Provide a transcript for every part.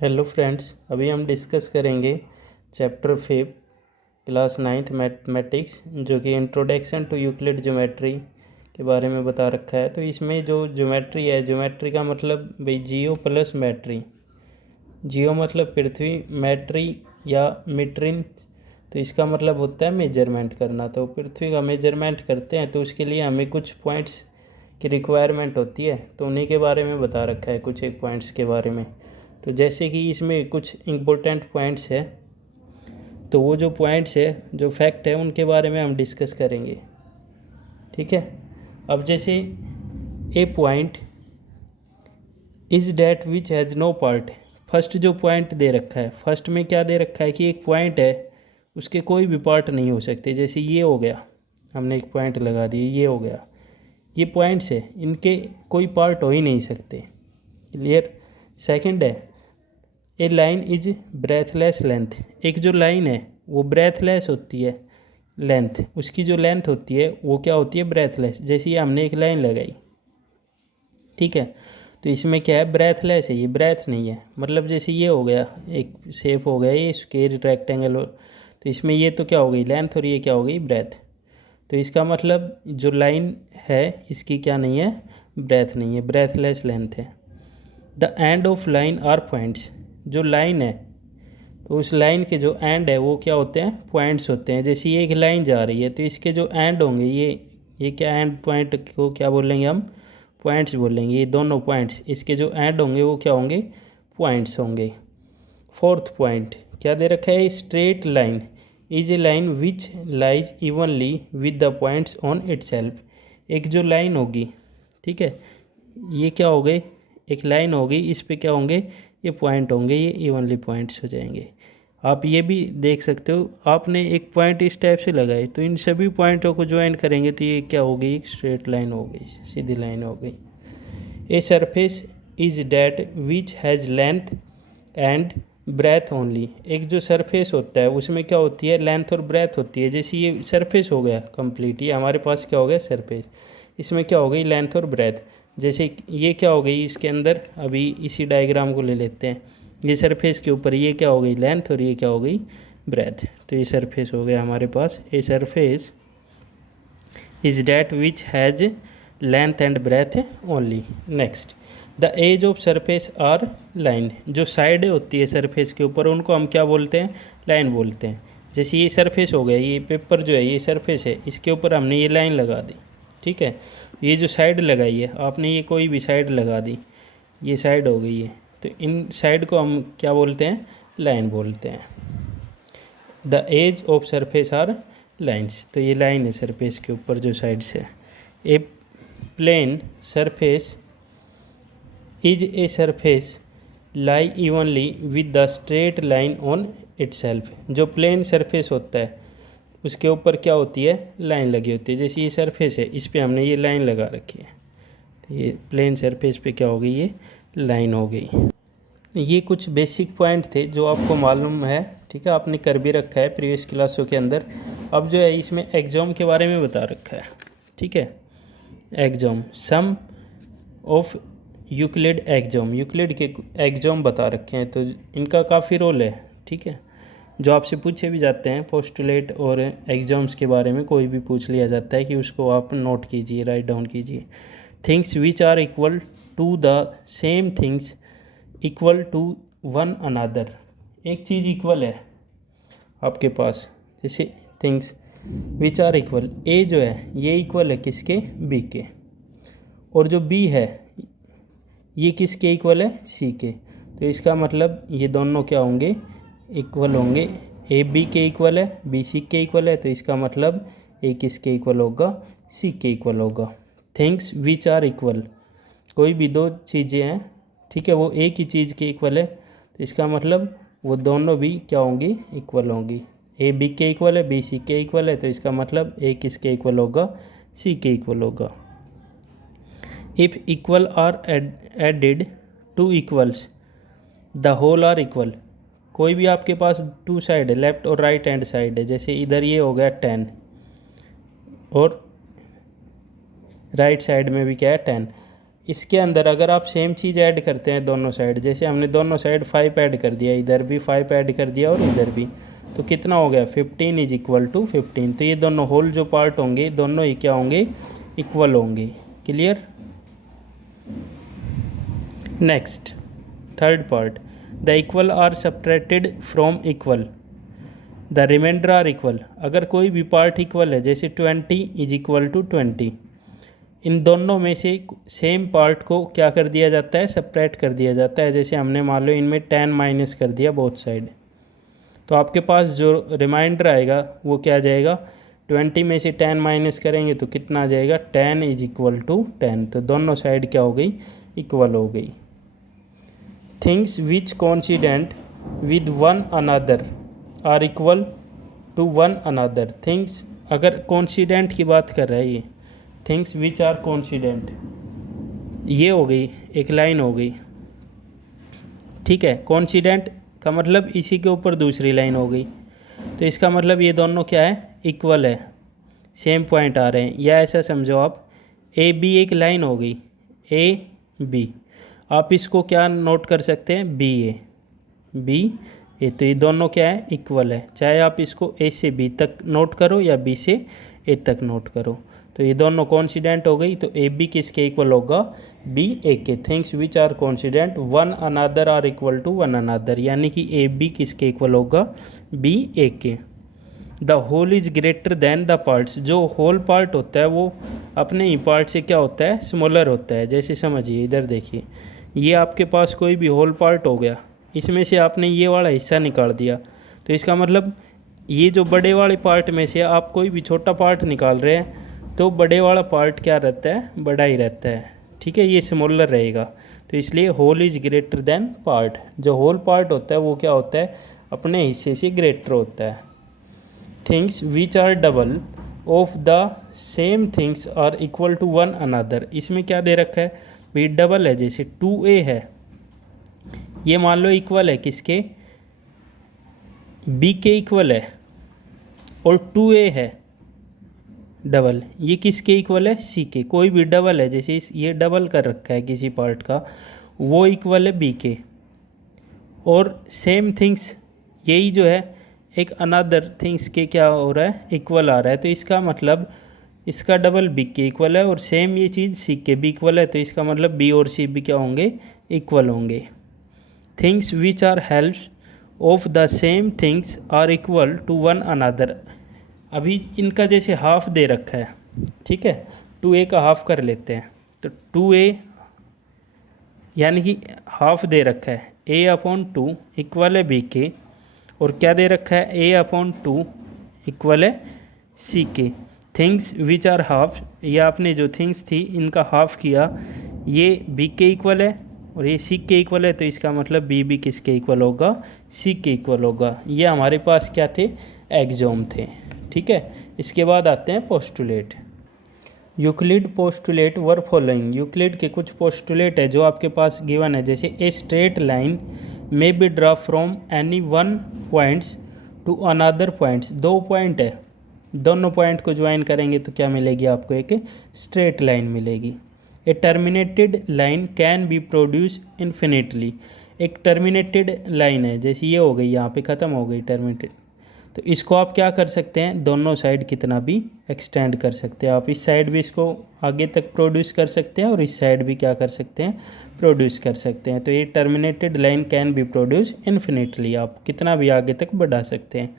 Hello friends, अभी हम discuss करेंगे चैप्टर 5 क्लास 9th मैथमेटिक्स, जो कि इंट्रोडक्शन टू यूक्लिड ज्योमेट्री के बारे में बता रखा है। तो इसमें जो ज्योमेट्री है, ज्योमेट्री का मतलब भाई जियो प्लस मैट्री। जियो मतलब पृथ्वी, मैट्री या मीटरिन, तो इसका मतलब होता है मेजरमेंट करना। तो पृथ्वी का मेजरमेंट करते हैं तो उसके लिए हमें कुछ पॉइंट्स की रिक्वायरमेंट होती है, तो उन्हीं के बारे में बता रखा है, कुछ एक पॉइंट्स के बारे में। तो जैसे कि इसमें कुछ इम्पोर्टेंट पॉइंट्स है, तो वो जो पॉइंट्स है, जो फैक्ट है, उनके बारे में हम डिस्कस करेंगे। ठीक है। अब जैसे a point is that which has no part. First जो पॉइंट दे रखा है, फर्स्ट में क्या दे रखा है कि एक पॉइंट है, उसके कोई भी पार्ट नहीं हो सकते। जैसे ये हो गया, हमने एक पॉइंट लगा दिया, ये हो गया, ये पॉइंट्स है, इनके कोई पार्ट हो ही नहीं सकते। क्लियर। सेकंड है ए लाइन इज ब्रेथलेस लेंथ। एक जो लाइन है वो ब्रेथलेस होती है, लेंथ उसकी जो लेंथ होती है वो क्या होती है, ब्रेथलेस। जैसे ये हमने एक लाइन लगाई, ठीक है, तो इसमें क्या है, ब्रेथलेस है, ये ब्रेथ नहीं है। मतलब जैसे ये हो गया, एक शेप हो गया, ये स्क्वायर रेक्टेंगल, तो इसमें ये तो क्या हो गई, लेंथ, और ये क्या हो गई, ब्रेथ। तो इसका मतलब जो लाइन है इसकी क्या नहीं है, ब्रेथ नहीं है, ब्रेथलेस लेंथ है। The end of line are points. जो लाइन है तो उस लाइन के जो एंड है वो क्या होते हैं, पॉइंट्स होते हैं। जैसे ये एक लाइन जा रही है तो इसके जो एंड होंगे, ये क्या, एंड पॉइंट को क्या बोलेंगे हम, पॉइंट्स बोलेंगे। ये दोनों पॉइंट्स, इसके जो एंड होंगे वो क्या होंगे, पॉइंट्स होंगे। फोर्थ पॉइंट क्या दे रखा है, straight line is a line which lies evenly with the points on itself. एक जो लाइन होगी, ठीक है, ये क्या हो गई, एक लाइन होगी, इस पे क्या होंगे, ये पॉइंट होंगे, ये इवनली पॉइंट्स हो जाएंगे। आप ये भी देख सकते हो, आपने एक पॉइंट इस टाइप से लगाई तो इन सभी पॉइंटों को ज्वाइन करेंगे तो ये क्या हो गई, एक स्ट्रेट लाइन हो गई, सीधी लाइन हो गई। A surface is that which has length and breadth only. एक जो सरफेस होता है उसमें क्या होती है, लेंथ और ब्रेथ होती है। जैसे ये सरफेस हो गया कंप्लीट, ये हमारे पास क्या हो गया, सरफेस, इसमें क्या हो गई, लेंथ और ब्रेथ। जैसे ये क्या हो गई, इसके अंदर अभी इसी डायग्राम को ले लेते हैं, ये सरफेस के ऊपर ये क्या हो गई, लेंथ, और ये क्या हो गई, ब्रेथ। तो ये सरफेस हो गया हमारे पास। A surface is that which has length and breadth only. Next, the edge of surface are line. जो साइडें होती है सरफेस के ऊपर उनको हम क्या बोलते हैं, लाइन बोलते हैं। जैसे ये सरफेस हो गया, ये पेपर जो है ये सरफेस है, इसके ऊपर हमने ये लाइन लगा दी, ठीक है। ये जो साइड लगाई है आपने, ये कोई भी साइड लगा दी, ये साइड हो गई है, तो इन साइड को हम क्या बोलते हैं, लाइन बोलते हैं। The edge of surface are lines. तो ये लाइन है सरफेस के ऊपर जो साइड्स है। A plane surface is a surface lie evenly with the straight line on itself. जो प्लेन सरफेस होता है उसके ऊपर क्या होती है, लाइन लगी होती है। जैसे ये सरफेस है, इस पे हमने ये लाइन लगा रखी है, तो ये प्लेन सरफेस पे क्या हो गई, ये लाइन हो गई। ये कुछ बेसिक पॉइंट थे जो आपको मालूम है, ठीक है, आपने कर भी रखा है प्रीवियस क्लासों के अंदर। अब जो है इसमें एग्जाम के बारे में बता रखा है, ठीक है। Exam, some of Euclid exam, Euclid के एग्जाम बता रखे हैं, तो इनका काफ़ी रोल है, ठीक है। जो आपसे पूछे भी जाते हैं पोस्टुलेट और एग्जाम्स के बारे में, कोई भी पूछ लिया जाता है कि उसको आप नोट कीजिए, राइट डाउन कीजिए। Things which are equal to the same things equal to one another. एक चीज़ इक्वल है आपके पास, जैसे things which are equal, A जो है ये इक्वल है किसके, बी के, और जो बी है ये किसके इक्वल है, सी के। तो इसका मतलब ये दोनों क्या होंगे, इक्वल होंगे। ए बी के इक्वल है, बी सी के इक्वल है, तो इसका मतलब ए किसके इक्वल होगा, सी के इक्वल होगा। थिंग्स विच आर इक्वल, कोई भी दो चीज़ें हैं, ठीक है, वो एक ही चीज़ के इक्वल है, तो इसका मतलब वो दोनों भी क्या होंगी, इक्वल होंगी। ए बी के इक्वल है, बी सी के इक्वल है, तो इसका मतलब ए किसके इक्वल होगा, सी के इक्वल होगा। If equal are added to equals the whole are equal. कोई भी आपके पास टू साइड है, लेफ्ट और राइट हैंड साइड है, जैसे इधर ये हो गया 10 और राइट साइड में भी क्या है 10। इसके अंदर अगर आप सेम चीज़ ऐड करते हैं दोनों साइड, जैसे हमने दोनों साइड 5 ऐड कर दिया, इधर भी 5 ऐड कर दिया और इधर भी, तो कितना हो गया 15 इज इक्वल टू 15। तो ये दोनों होल जो पार्ट होंगे दोनों ही क्या होंगे, इक्वल होंगे। Clear. Next third part, the equal are subtracted from equal, the reminder are equal. अगर कोई भी पार्ट इक्वल है, जैसे 20 इज इक्वल टू 20, इन दोनों में से सेम पार्ट को क्या कर दिया जाता है, सब्ट्रैक्ट कर दिया जाता है। जैसे हमने मान लो इनमें 10 माइनस कर दिया बोथ साइड, तो आपके पास जो रिमाइंडर आएगा वो क्या आ जाएगा, 20 में से 10 माइनस करेंगे तो कितना आ जाएगा, 10 इज इक्वल टू 10। तो दोनों साइड क्या हो गई, इक्वल हो गई। Things which coincident with one another are equal to one another. Things, अगर कोइंसिडेंट की बात कर रहा है ये, थिंग्स विच आर कोइंसिडेंट, ये हो गई एक लाइन हो गई, ठीक है। कोइंसिडेंट का मतलब इसी के ऊपर दूसरी लाइन हो गई, तो इसका मतलब ये दोनों क्या है, इक्वल है, सेम पॉइंट आ रहे हैं। या ऐसा समझो आप, ए बी एक लाइन हो गई, ए बी, आप इसको क्या नोट कर सकते हैं, बी ए। तो ये दोनों क्या है, इक्वल है, चाहे आप इसको ए से बी तक नोट करो या बी से ए तक नोट करो। तो ये दोनों कोइंसिडेंट हो गई, तो ए बी किसके इक्वल होगा, बी ए के। Things which are coincident one another are equal to one another, यानी कि ए बी किसके इक्वल होगा, बी ए के। The whole is greater than the parts, जो होल पार्ट होता है वो अपने ही पार्ट से क्या होता है, स्मॉलर होता है। जैसे समझिए, इधर देखिए, ये आपके पास कोई भी होल पार्ट हो गया, इसमें से आपने ये वाला हिस्सा निकाल दिया, तो इसका मतलब ये जो बड़े वाले पार्ट में से आप कोई भी छोटा पार्ट निकाल रहे हैं, तो बड़े वाला पार्ट क्या रहता है, बड़ा ही रहता है, ठीक है, ये स्मॉलर रहेगा। तो इसलिए whole is greater than part, जो होल पार्ट होता है वो क्या होता है, अपने हिस्से से ग्रेटर होता है। Things which are double of the same things are equal to one another, इसमें क्या दे रखा है भाई, डबल है। जैसे 2a है, ये मान लो इक्वल है किसके, b के इक्वल है, और 2a है डबल, ये किसके इक्वल है, c के। कोई भी डबल है, जैसे ये डबल कर रखा है किसी पार्ट का, वो इक्वल है b के। और सेम थिंग्स, यही जो है एक अनदर थिंग्स के क्या हो रहा है, इक्वल आ रहा है। तो इसका मतलब इसका डबल बी के इक्वल है, और सेम ये चीज़ सी के भी इक्वल है, तो इसका मतलब बी और सी भी क्या होंगे, इक्वल होंगे। Things which are halves of the same things are equal to one another. अभी इनका जैसे हाफ दे रखा है, ठीक है, 2a का हाफ कर लेते हैं, तो 2a यानी कि हाफ दे रखा है, a/2 इक्वल है b के, और क्या दे रखा है, a/2 इक्वल है c के। थिंग्स विच आर हाफ, ये आपने जो थिंग्स थी इनका हाफ किया, ये b के इक्वल है और ये c के इक्वल है, तो इसका मतलब b भी किसके इक्वल होगा, c के इक्वल होगा। ये हमारे पास क्या थे, एक्सोम थे, ठीक है। इसके बाद आते हैं पोस्टुलेट। यूक्लिड पोस्टुलेट वर फॉलोइंग, यूक्लिड के कुछ पोस्टुलेट है जो आपके पास गिवन है। जैसे a straight line may be draw from any one points to another points, दो पॉइंट है, दोनों पॉइंट को ज्वाइन करेंगे तो क्या मिलेगी आपको, एक स्ट्रेट लाइन मिलेगी। A terminated line can be produced infinitely, एक टर्मिनेटेड लाइन है, जैसे ये हो गई, यहाँ पे ख़त्म हो गई टर्मिनेटेड, तो इसको आप क्या कर सकते हैं, दोनों साइड कितना भी एक्सटेंड कर सकते हैं। आप इस साइड भी इसको आगे तक प्रोड्यूस कर सकते हैं और इस साइड भी क्या कर सकते हैं, प्रोड्यूस कर सकते हैं। तो ये terminated line can be produced infinitely, आप कितना भी आगे तक बढ़ा सकते हैं।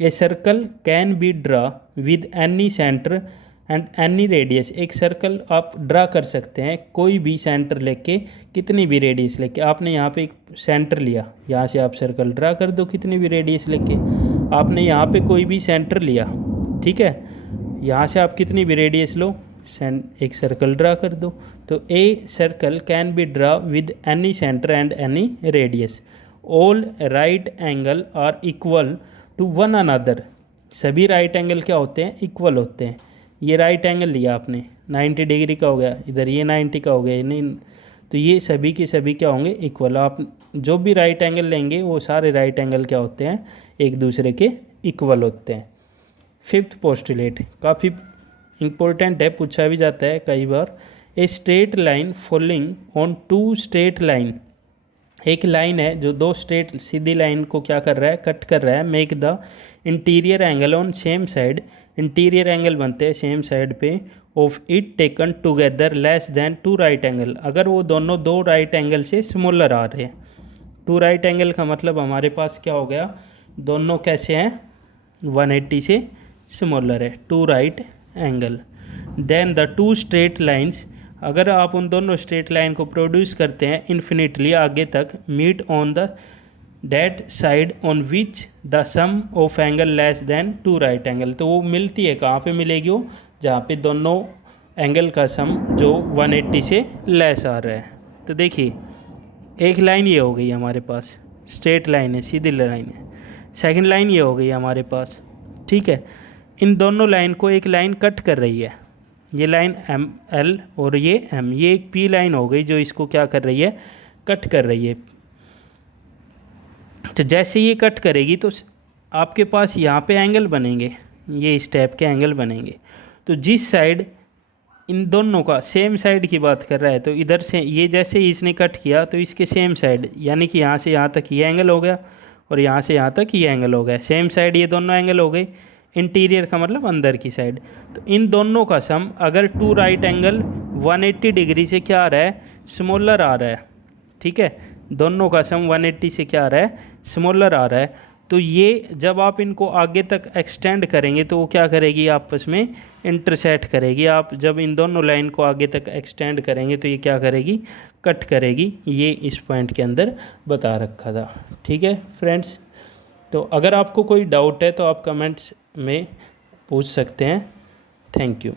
ए circle can be draw with any centre and any radius, एक सर्कल आप ड्रा कर सकते हैं कोई भी सेंटर लेके, कितनी भी रेडियस लेके। आपने यहाँ पे एक सेंटर लिया, यहाँ से आप सर्कल ड्रा कर दो कितनी भी रेडियस लेके। आपने यहाँ पे कोई भी सेंटर लिया, ठीक है, यहाँ से आप कितनी भी रेडियस लो, एक सर्कल ड्रा कर दो। तो a circle can be draw with any centre and any radius, all right angle are equal to one another, सभी राइट एंगल क्या होते हैं, इक्वल होते हैं। ये राइट एंगल लिया आपने 90 डिग्री का हो गया, इधर ये 90 का हो गया, नहीं, तो ये सभी के सभी क्या होंगे, इक्वल। आप जो भी राइट एंगल लेंगे वो सारे राइट एंगल क्या होते हैं, एक दूसरे के इक्वल होते हैं। फिफ्थ पोस्टुलेट काफ़ी इम्पोर्टेंट है, पूछा भी जाता है कई बार। A straight line following on to straight line, एक लाइन है जो दो स्ट्रेट सीधी लाइन को क्या कर रहा है, कट कर रहा है। Make the interior angle on same side, interior angle बनते हैं सेम साइड पे of it taken together less than two right angle, अगर वो दोनों दो राइट एंगल से स्मॉलर आ रहे हैं। टू राइट एंगल का मतलब हमारे पास क्या हो गया, दोनों कैसे हैं, 180 से स्मॉलर है, two right angle. Then the two straight lines, अगर आप उन दोनों स्ट्रेट लाइन को प्रोड्यूस करते हैं इन्फिनिटली आगे तक, meet on the that side on which the sum of angle less than two right angle, तो वो मिलती है कहाँ पे मिलेगी, वो जहाँ पे दोनों एंगल का सम जो 180 से लेस आ रहा है। तो देखिए एक लाइन ये हो गई हमारे पास, स्ट्रेट लाइन है, सीधी लाइन है। सेकंड लाइन ये हो गई हमारे पास, ठीक है। इन दोनों लाइन को एक लाइन कट कर रही है, ये लाइन एम एल और ये एम, ये एक पी लाइन हो गई जो इसको क्या कर रही है, कट कर रही है। तो जैसे ये कट करेगी तो आपके पास यहाँ पे एंगल बनेंगे, ये इस टाइप के एंगल बनेंगे। तो जिस साइड इन दोनों का सेम साइड की बात कर रहा है, तो इधर से ये जैसे ही इसने कट किया तो इसके सेम साइड, यानी कि यहाँ से यहाँ तक ये एंगल हो गया और यहाँ से यहाँ तक ये एंगल हो गया, सेम साइड ये दोनों एंगल हो गए। इंटीरियर का मतलब अंदर की साइड। तो इन दोनों का सम अगर टू राइट एंगल 180 डिग्री से क्या आ रहा है, स्मॉलर आ रहा है, ठीक है, दोनों का सम 180 से क्या आ रहा है, स्मॉलर आ रहा है। तो ये जब आप इनको आगे तक एक्सटेंड करेंगे तो वो क्या करेगी, आपस में इंटरसेक्ट करेगी। आप जब इन दोनों लाइन को आगे तक एक्सटेंड करेंगे तो ये क्या करेगी, कट करेगी। ये इस पॉइंट के अंदर बता रखा था, ठीक है फ्रेंड्स। तो अगर आपको कोई डाउट है तो आप कमेंट्स में पूछ सकते हैं। Thank you.